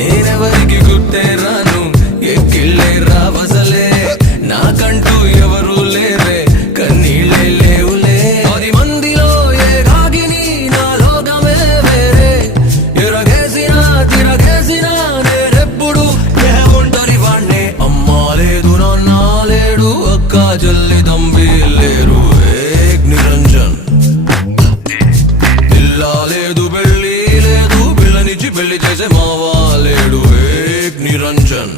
నేనెవరికి గుట్టే రాను ఎక్కిళ్ళే రావసలే నాకంటూ ఎవరు లేరే కన్నీళ్ళే లేవులే 10 మందిలో ఏ రాగిని నా లోకమే వేరే ఎరగేసినా తిరగేసినా నేనెప్పుడు ఏ ఒంటరి వాణ్ణే అమ్మా లేదు నాన్న లేడు అక్క చెల్లి తంబి లేరు ఏక్ నిరంజన్ ఇల్లా లేదు పెళ్ళి లేదు పిల్లనిచ్చి పెళ్లి చేసే మావా లేడు ఏక్ నిరంజన్